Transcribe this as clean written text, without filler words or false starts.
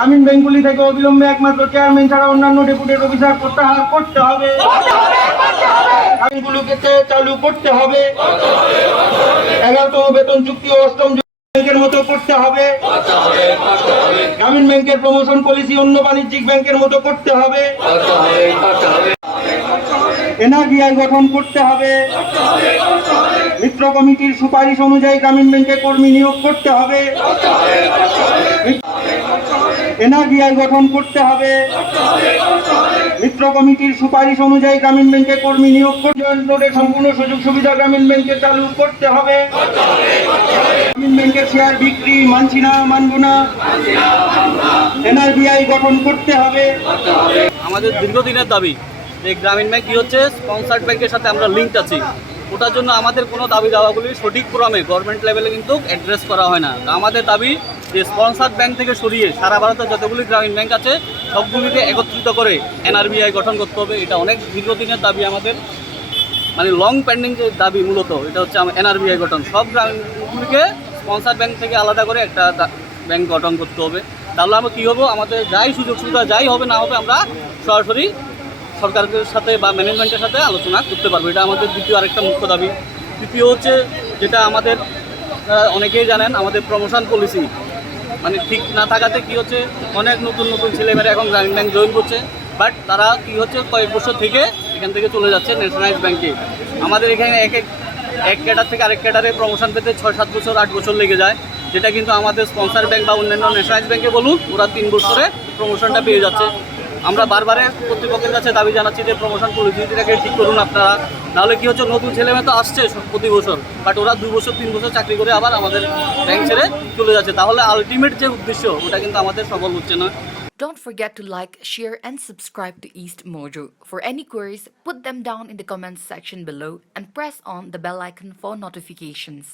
গ্রামীণ ব্যাংকগুলি থেকে অবিলম্বে একমাত্র চেয়ারম্যান ছাড়া অন্যান্য ডেপুটেড অফিসার প্রত্যাহার করতে হবে। গ্রামীণগুলোকে চালু করতে হবে। 11তম বেতন চুক্তি ও 8ম ব্যাংকের মতো করতে হবে। গ্রামীণ ব্যাংকের প্রমোশন পলিসি অন্য বাণিজ্যিক ব্যাংকের মতো করতে হবে। এনআরবিআই গঠন করতে হবে। মিত্র কমিটির সুপারিশ অনুযায়ী গ্রামীণ ব্যাংকে কর্মী নিয়োগ করতে হবে। এনআরবিআই গঠন করতে হবে। মিত্র কমিটির সুপারিশ অনুযায়ী গ্রামীণ ব্যাংকে কর্মী নিয়োগ করতে হবে। সম্পূর্ণ সুযোগ সুবিধা গ্রামীণ ব্যাংকে চালু করতে হবে। গ্রামীণ ব্যাংকের শেয়ার বিক্রি মানছি না, মানব না। এনআরবিআই গঠন করতে হবে। আমাদের দীর্ঘদিনের দাবি যে গ্রামীণ ব্যাংক কি হচ্ছে স্পন্সার্ড ব্যাংকের সাথে আমরা লিঙ্ক আছি, ওটার জন্য আমাদের কোনো দাবি দাওয়াগুলি সঠিক ক্রমে গভর্নমেন্ট লেভেলে কিন্তু অ্যাড্রেস করা হয় না। আমাদের দাবি যে স্পন্সার্ড ব্যাংক থেকে সরিয়ে সারা ভারতে যতগুলি গ্রামীণ ব্যাংক আছে সবগুলিকে একত্রিত করে এনআরবিআই গঠন করতে হবে। এটা অনেক দীর্ঘদিনের দাবি আমাদের, মানে লং পেন্ডিং যে দাবি মূলত এটা হচ্ছে এনআরবিআই গঠন। সব গ্রামীণগুলিকে স্পন্সার ব্যাংক থেকে আলাদা করে একটা ব্যাংক গঠন করতে হবে। তাহলে আমরা কী হবো, আমাদের যাই সুযোগ সুবিধা যাই হবে না হবে আমরা সরাসরি সরকারের সাথে বা ম্যানেজমেন্টের সাথে আলোচনা করতে পারবো। এটা আমাদের দ্বিতীয় আরেকটা মুখ্য দাবি। তৃতীয় হচ্ছে যেটা আমাদের অনেকেই জানেন, আমাদের প্রমোশন পলিসি মানে ঠিক না থাকাতে কী হচ্ছে অনেক নতুন নতুন ছেলেমেয়েরা এখন গ্রামীণ ব্যাংক জয়েন করছে, বাট তারা কী হচ্ছে কয়েক বছর থেকে এখান থেকে চলে যাচ্ছে ন্যাশনালাইজ ব্যাংকে। আমাদের এখানে এক ক্যাডার থেকে আরেক ক্যাডারে প্রমোশন পেতে 6-7 বছর 8 বছর লেগে যায়, যেটা কিন্তু আমাদের স্পন্সার ব্যাংক বা অন্যান্য ন্যাশনালাইজ ব্যাংকে বলুন ওরা 3 বছরে প্রমোশনটা পেয়ে যাচ্ছে। আমরা বারবারে কর্তৃপক্ষের কাছে দাবি জানাচ্ছি যে প্রমোশন পলিসিটাকে ঠিক করুন আপনারা, নাহলে কী হচ্ছে নতুন ছেলেমেয়ে তো আসছে প্রতি বছর, বাট ওরা 2 বছর 3 বছর চাকরি করে আবার আমাদের ব্যাংক ছেড়ে চলে যাচ্ছে। তাহলে আলটিমেট যে উদ্দেশ্য ওটা কিন্তু আমাদের সফল হচ্ছে না। Don't forget to like, share and subscribe to East Mojo. For any queries, put them down in the comments section below and press on the bell icon for notifications.